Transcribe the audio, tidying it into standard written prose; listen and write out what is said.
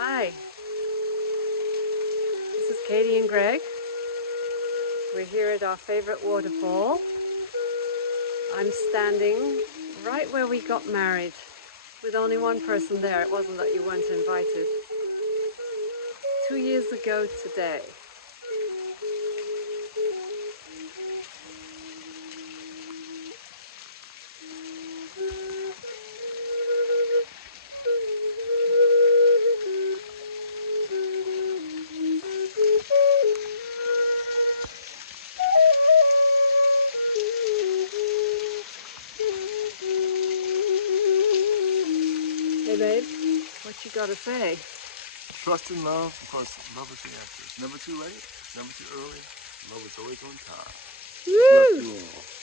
Hi, this is Katie and Greg. We're here at our favorite waterfall. I'm standing right where we got married with only one person there. It wasn't that you weren't invited. 2 years ago today. Hey babe, what you gotta say? Trust in love because love is the answer. It's never too late, it's never too early. Love is always on time. Woo! Love you all.